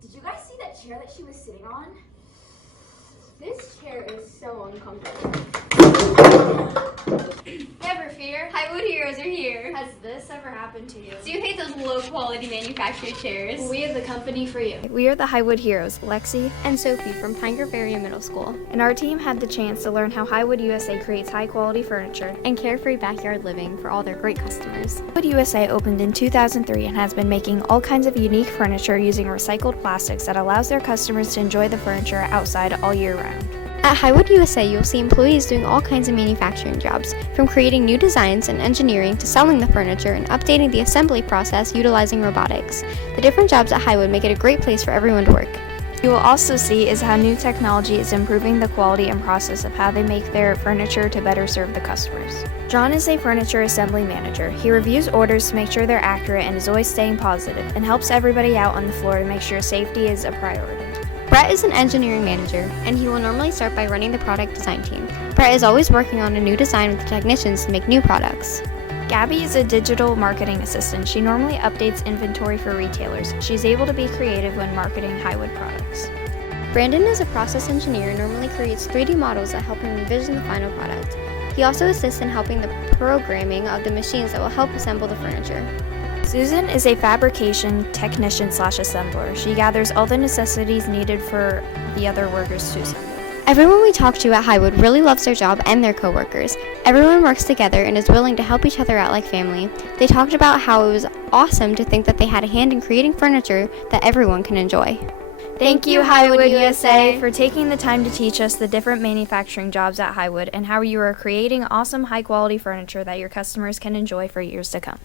Did you guys see that chair that she was sitting on? This chair is so uncomfortable. Never fear, Highwood Heroes are here. Has this ever happened to you? Do you hate those low-quality manufactured chairs? We have the company for you. We are the Highwood Heroes, Lexi and Sophie from Pine Grove Area Middle School. And our team had the chance to learn how Highwood USA creates high-quality furniture and carefree backyard living for all their great customers. Highwood USA opened in 2003 and has been making all kinds of unique furniture using recycled plastics that allows their customers to enjoy the furniture outside all year round. At Highwood USA, you'll see employees doing all kinds of manufacturing jobs, from creating new designs and engineering to selling the furniture and updating the assembly process utilizing robotics. The different jobs at Highwood make it a great place for everyone to work. You will also see is how new technology is improving the quality and process of how they make their furniture to better serve the customers. John is a furniture assembly manager. He reviews orders to make sure they're accurate and is always staying positive and helps everybody out on the floor to make sure safety is a priority. Brett is an engineering manager, and he will normally start by running the product design team. Brett is always working on a new design with the technicians to make new products. Gabby is a digital marketing assistant. She normally updates inventory for retailers. She's able to be creative when marketing Highwood products. Brandon is a process engineer and normally creates 3D models that help him envision the final product. He also assists in helping the programming of the machines that will help assemble the furniture. Susan is a fabrication technician/assembler. She gathers all the necessities needed for the other workers to assemble. Everyone we talk to at Highwood really loves their job and their coworkers. Everyone works together and is willing to help each other out like family. They talked about how it was awesome to think that they had a hand in creating furniture that everyone can enjoy. Thank you, Highwood USA, for taking the time to teach us the different manufacturing jobs at Highwood and how you are creating awesome high-quality furniture that your customers can enjoy for years to come.